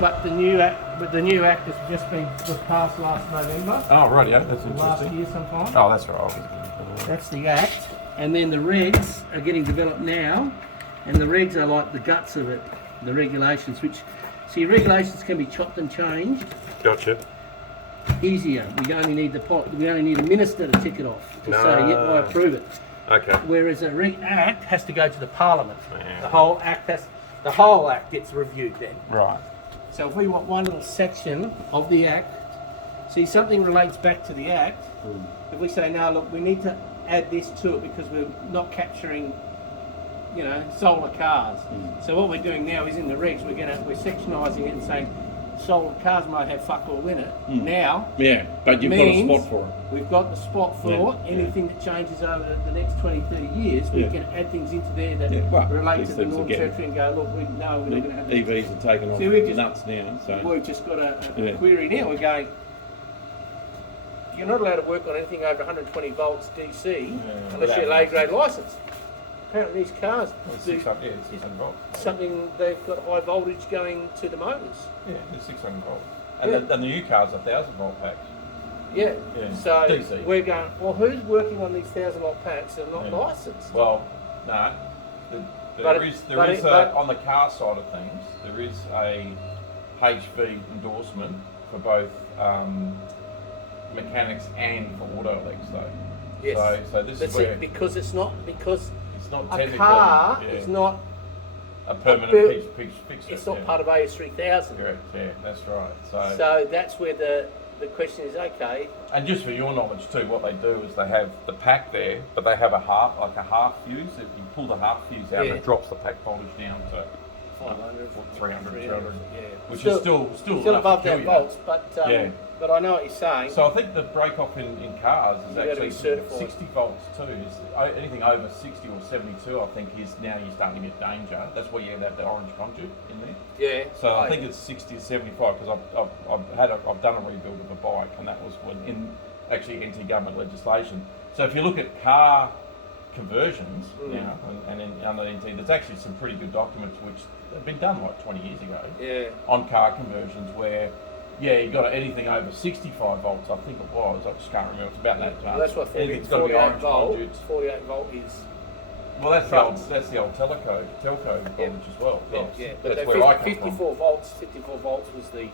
But the new act has just been was passed last November. Oh, right, yeah, that's Last interesting. year sometime. Oh, that's right. That's the act, and then the regs are getting developed now, and the regs are like the guts of it, the regulations. Which, see, regulations can be chopped and changed Gotcha. easier. We only need a minister to tick it off to say, yep, I approve it. Okay. Whereas a act has to go to the Parliament. Yeah. The whole act gets reviewed then. Right. So if we want one little section of the act, see something relates back to the act. If we say, no, look, we need to add this to it because we're not capturing, solar cars. So what we're doing now is in the regs, we're sectionising it and saying solar cars might have fuck all in it. Now, Yeah, but you've got a spot for it. we've got the spot for anything that changes over the next 20, 30 years. We can add things into there that relate to the Northern Territory and go, look, we know we're not going to have EVs are taking off See, we've just- nuts now. So We've just got a query now. We're going, you're not allowed to work on anything over 120 volts DC unless you're a low grade licence. Apparently these cars do 600 volts. something, they've got high voltage going to the motors. Yeah, it's 600 volts. And the new cars are 1,000 volt packs. Yeah. Yeah. So DC. we're going, well, who's working on these 1,000 watt packs that are not Yeah. licensed? Well, no. On the car side of things, there is a HV endorsement for both mechanics and for auto elects though. Yes. So this That's is where it, because it's not it's not a technically car is not a permanent fixture. it's not part of AS 3000. Correct. Yeah, that's right. So that's where the question is, okay. And just for your knowledge too, what they do is they have the pack there, but they have a half fuse. If you pull the half fuse out, it drops the pack voltage down to 500, 300, 200, yeah. which is still enough above to kill that you. volts, but Yeah. but I know what you're saying. So I think the break off in cars is You gotta actually be certified. 60 volts too. Anything over 60 or 72, I think, is now you're starting to get danger. That's why you have the orange conduit in there. Yeah. So I think it's 60 to 75 because I've done a rebuild of a bike, and that was in actually anti-government legislation. So if you look at car conversions now and under NT, there's actually some pretty good documents which have been done like 20 years ago on car conversions where you got anything over 65 volts, I think it was. I just can't remember. It's about that. Well, that's what Anything's got to be 48 orange volt. conduits. 48 volt is. Well, that's the old telco voltage as well. Yeah. But That's where I come 54 volts. 54 volts was the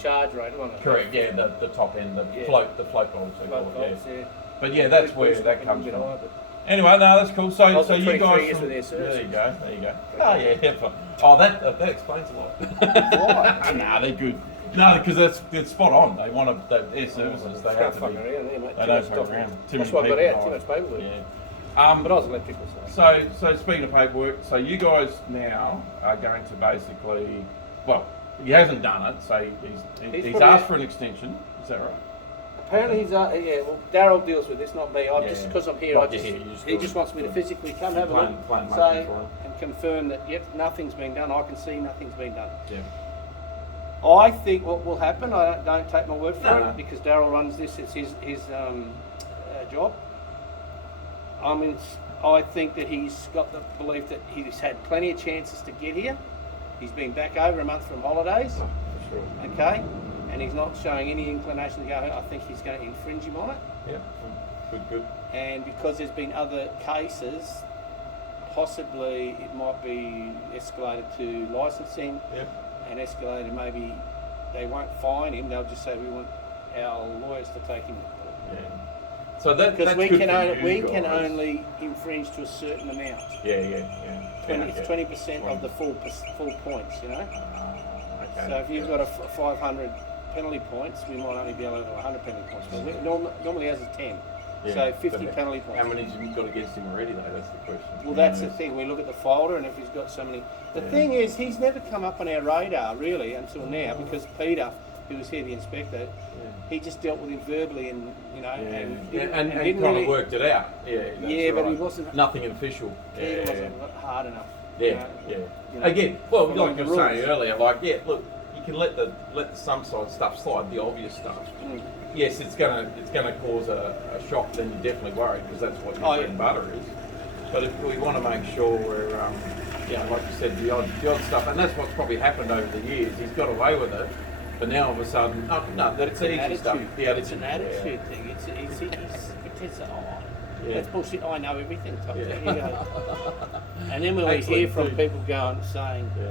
charge rate, wasn't it? Correct. Yeah, the top end, the float voltage. They call it, Volts, yeah. But yeah, that's where that comes Bit from. higher, but- Anyway, no, that's cool. So I was you 23 guys. years with their services. There you go. Oh yeah. Oh, that explains a lot. Why? Nah, they're good. No, because it's spot on. They want their services. They have to fucking be. around there, mate. They don't fuck around. Too That's many why I got people out. Too buy much paperwork. Yeah. But I was electrical, so. So speaking of paperwork, so you guys now are going to basically, well, he hasn't done it, so he's put asked it- for an extension. Is that right? Apparently he's well, Daryl deals with this, not me. Yeah. Because I'm here, Right, he just wants me to physically come have a look, Plain monkey say, for him. and confirm that yep, nothing's been done. I can see nothing's been done. Yeah. I think what will happen, I don't take my word for No. it, because Daryl runs this, it's his job. I think that he's got the belief that he's had plenty of chances to get here. He's been back over a month from holidays, Oh, for sure. okay? And he's not showing any inclination to go, I think he's going to infringe him on it. Yeah. Good. And because there's been other cases, possibly it might be escalated to licensing Yeah. and escalated, maybe they won't fine him, they'll just say we want our lawyers to take him to court. Yeah. So that's Because we good can for only, you guys. only infringe to a certain amount. Yeah. 20% of the full points, you know. Okay. So if you've got a 500 penalty points, we might only be able to do 100 penalty points. Normally ours is 10. Yeah, So 50 but penalty points. How many have you got against him already, though? That's the question. Well, that's the thing. We look at the folder, and if he's got so many. The thing is, he's never come up on our radar really until now, because Peter, who was here, the inspector, he just dealt with him verbally, and and didn't kind really of worked it out. Yeah. That's but right. he wasn't. Nothing official. Peter wasn't hard enough. Yeah. you know. Again, well, Following like you the were saying rules. earlier, look, you can let the some side stuff slide, the obvious stuff. Yes, it's gonna cause a shock. Then you're definitely worried because that's what your bread and butter is. But if we want to make sure like you said, the odd stuff, and that's what's probably happened over the years. He's got away with it, but now all of a sudden, no, that's an easy attitude. stuff. The attitude. It's an attitude thing. It's pretends that, Yeah. that's bullshit. I know everything. Type Yeah. thing, you know. And then when we Excellent hear from food. people saying, Yeah.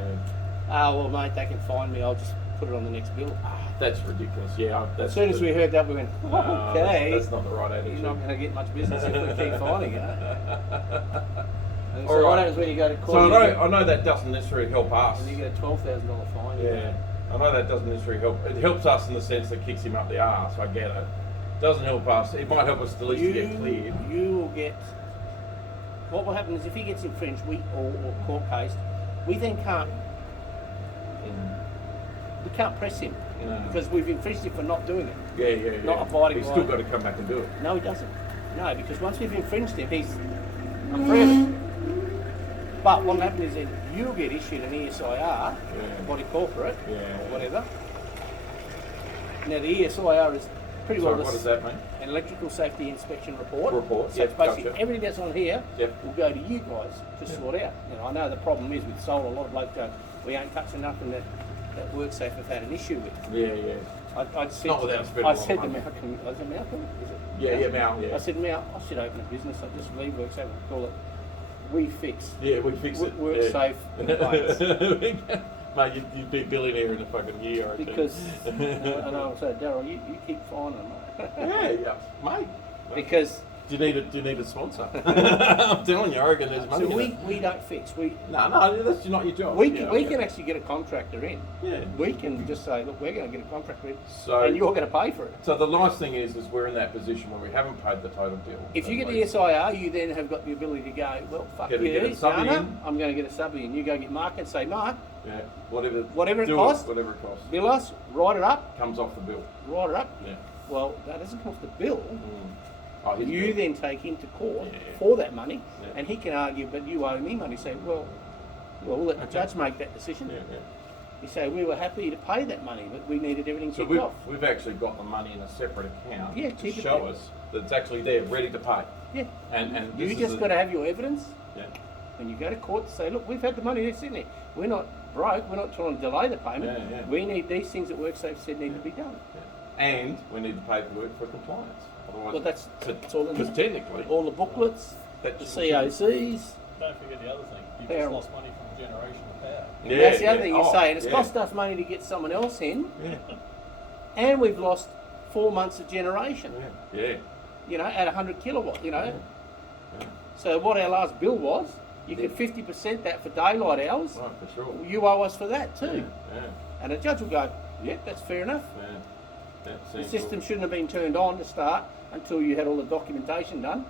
"Oh well, mate, they can find me. I'll just put it on the next bill." That's ridiculous. Yeah, that's As soon as we heard that, we went, no, "Okay, that's not the right attitude. you're not going to get much business if we keep finding it." And All so what right. happens when you go to court? So you I know that doesn't necessarily help us. and you get a $12,000 fine. Yeah, I know that doesn't necessarily help. It helps us in the sense that kicks him up the arse. I get it. Doesn't help us. It might help us at least to get cleared. You will get. What will happen is if he gets infringed, or court case, we then can't press him No. because we've infringed him for not doing it. Yeah. Not abiding He's by still it. got to come back and do it. No, he doesn't. No, because once we've infringed him, he's free of it. But what will happen is then you'll get issued an ESIR, body corporate, Yeah. or whatever. Now the ESIR is pretty Sorry, well what does that mean? an electrical safety inspection report. Report, So yep, it's basically gotcha. everything that's on here Yep. will go to you guys to sort out. You know, I know the problem is with solar, a lot of blokes go, we ain't touching nothing that WorkSafe have had an issue with. Yeah. I said, Not without spending I a lot of said to money. Malcolm, is it Malcolm? Is it? Yeah, Mal, yeah. I said, Mal, I should open a business. I just leave WorkSafe and call it We Fix. Yeah, we fix it. WorkSafe complaints. Mate, you'd be a billionaire in a fucking year, I reckon. Because, and I said, Daryl, you keep finding them. yeah, mate. Because Do you need a sponsor? I'm telling you, I reckon there's money. so in it. we don't fix. No, that's not your job. We Yeah, we okay. can actually get a contractor in. Yeah. We can just say, look, we're going to get a contractor in, So- and you're going to pay for it. So the nice thing is we're in that position where we haven't paid the total bill. If you At get the least. SIR, you then have got the ability to go, well, fuck Get a- you, get a subby Dana, in. I'm going to get a subby in. You go get Mark and say, Mark, Yeah, whatever. Whatever it do costs. Whatever it costs. bill us, write it up, Comes off the bill. write it up. Yeah. Well, that doesn't come off the bill. Oh, his You bill. then take him to court Yeah. for that money, Yeah. and he can argue, but you owe me money. Say, well, we'll let the Okay. judge make that decision. Yeah. You say, we were happy to pay that money, but we needed everything So ticked off. we've actually got the money in a separate account Yeah, to keep it show there. us that it's actually there, ready to pay. Yeah. And You this just is got to have your evidence, Yeah. and you go to court to say, look, we've had the money that's in there. We're not broke. We're not trying to delay the payment. Yeah. We need these things that WorkSafe said need to be done. And we need the paperwork for compliance. Otherwise, Well, that's all in because there. technically, All the booklets, that the should- Don't COCs. forget the other thing. You've Power. just lost money from generation of power. Yeah, That's the other yeah. thing you Oh, say. And it's yeah. cost us money to get someone else in, Yeah, and we've lost 4 months of generation. yeah. You know, at 100 kilowatt. You know. Yeah. So what our last bill was, you could 50% that for daylight hours. Right, for sure. You owe us for that too. Yeah, And the judge will go, yeah, that's fair enough. yeah. The system shouldn't have been turned on to start until you had all the documentation done.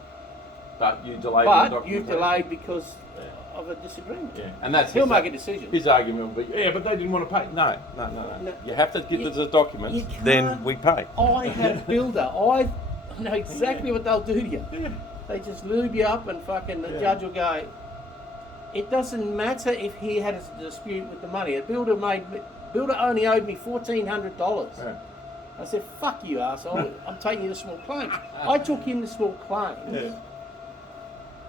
But you delayed the But documentation. you've delayed because Yeah. of a disagreement. Yeah, and that's He'll his- make a decision. His argument will be, yeah, but they didn't want to pay. No. No. You have to give You- us the documents, you then can't- we pay. I had a builder. I know exactly what they'll do to you. Yeah. They just lube you up and fucking the Yeah. judge will go, it doesn't matter if he had a dispute with the money. A builder only owed me $1,400. Yeah. I said, fuck you, arsehole. I'm taking you to small claims. I took him to small claims. Yeah.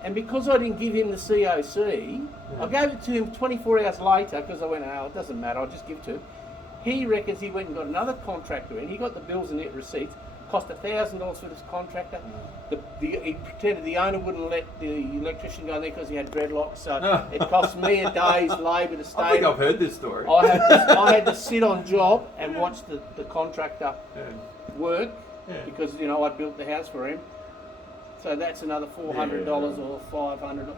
And because I didn't give him the COC, I gave it to him 24 hours later because I went, oh, it doesn't matter, I'll just give it to him. He reckons he went and got another contractor in. He got the bills and net receipts, cost $1,000 for this contractor. He pretended the owner wouldn't let the electrician go in there because he had dreadlocks. So it cost me a day's labour to stay. I think I've heard this story. I had to sit on job and watch the contractor Yeah. work Yeah. because, you know, I built the house for him. So that's another $400 or $500.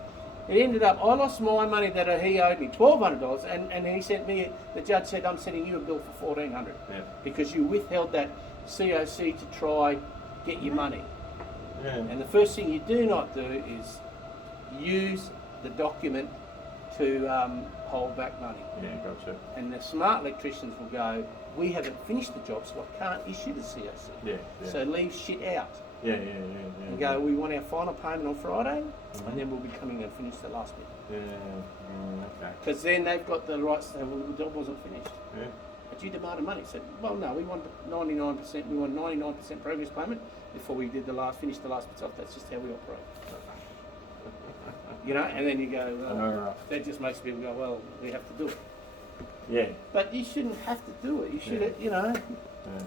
It ended up, I lost my money that he owed me, $1,200, and he sent me, the judge said, I'm sending you a bill for $1,400 Yeah. because you withheld that COC to try get your money. Yeah. And the first thing you do not do is use the document to hold back money. Yeah, gotcha. And the smart electricians will go, we haven't finished the job, so I can't issue the COC. Yeah, yeah. So leave shit out. Yeah. And go, we want our final payment on Friday, and then we'll be coming and finish the last bit. Yeah. Okay. Because then they've got the rights to say, well, the job wasn't finished. Yeah. But you demanded money. So, well, no, we want 99%. We want 99% progress payment before we did finish the last bits off. That's just how we operate. You know, and then you go, well, know. that just makes people go, well, we have to do it. Yeah. But you shouldn't have to do it. You should, you know. Yeah.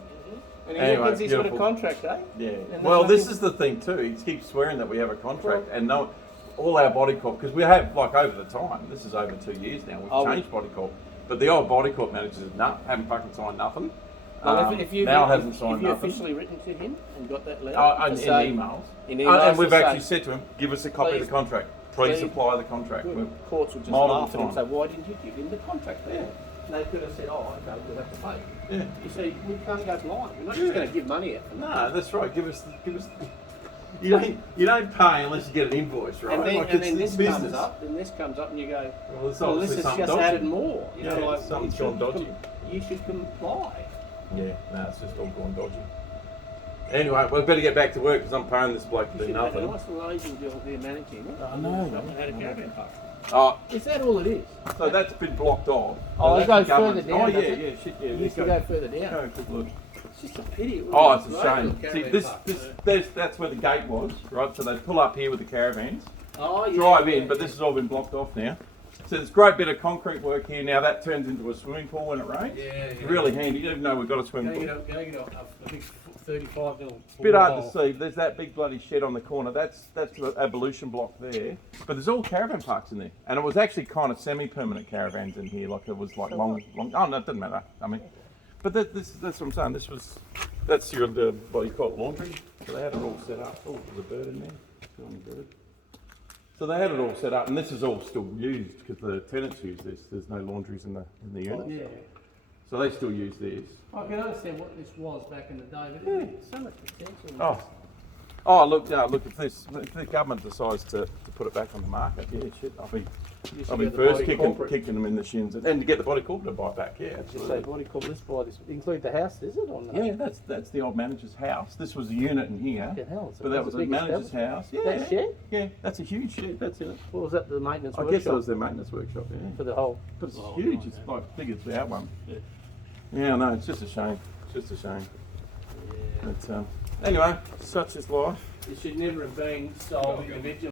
And he Anyway, reckons he's got a beautiful. contract, eh? Yeah. there's Well, this nothing- is the thing too. He keeps swearing that we have a contract, Well- and no, all our body corp, because we have like over the time. This is over 2 years now. We've Oh. changed body corp, but the old body corp managers haven't fucking signed nothing. Well, if you Mal hasn't signed if you nothing. officially written to him and got that letter, Oh, and to in say- emails. in Oh, emails and we've to say- actually said to him, give us a copy of Please- the contract. Please please- supply the contract. Good. We've- Courts would just multiple laugh at him and say, times. why didn't you give him the contract there? And they could have said, oh, okay, we'll have to pay. Yeah. You see, we can't go blind. We're not just going to give money out. No, that's right. Give us. You don't pay unless you get an invoice, right? And then, Like, and then it's this comes business. up, and this comes up, and you go, Well, it's well, this obviously has something just dodgy. added more. You know, Yeah, like, something's you should gone dodgy. You should comply. Yeah, no, it's just all gone dodgy. Anyway, we better get back to work because I'm paying this bloke to You do should have a nothing. nice little Asian girl here managing it. I know. Someone had a caravan park. Oh, Is that all it is? so that's been blocked off. Oh, So it that's goes the further government- down, Oh does yeah, it? yeah, shit, yeah. You used to let's go further down. Go and quick look. It's just a pity. Oh, it's a Great shame. little See, caravan this, park. that's where the gate was, right? So they pull up here with the caravans, Oh, yeah. drive in, but this has all been blocked off now. So there's a great bit of concrete work here. Now that turns into a swimming pool when it rains. Yeah, It's yeah. really handy. You don't even know we've got a swimming pool. Go get a big 35 mil. It's a bit hard to see. There's that big bloody shed on the corner. That's the abolition block there. But there's all caravan parks in there, and it was actually kind of semi-permanent caravans in here. Like it was like long. Oh no, it doesn't matter. I mean, but that's what I'm saying. That's your what you call it, laundry. So they had it all set up. Oh, there's a bird in there. Filling bird. So they had it all set up, and this is all still used because the tenants use this. There's no laundries in the units, Yeah. so they still use this. I can understand what this was back in the day, but it's so much potential. Oh, look! If the government decides to put it back on the market, yeah, shit. I'll be You should I mean, get the first body kicking, corporate. kicking them in the shins, and to get the body corporate to buy it back. Yeah, Just say absolutely. body corp, let's buy this. Include the house, is it? Or no? Yeah, that's the old manager's house. This was a unit in here, Fucking hell, it's a- but that it's was a the big manager's establishment. house. Yeah, That shed? Yeah, that's a huge shed. That's it. What was that, the maintenance I workshop? guess it was their maintenance workshop. Yeah, For the whole... but it's huge. It's like big as our one. Yeah, I know. It's just a shame. It's just a shame. Yeah. But anyway, such is life. It should never have been sold individually.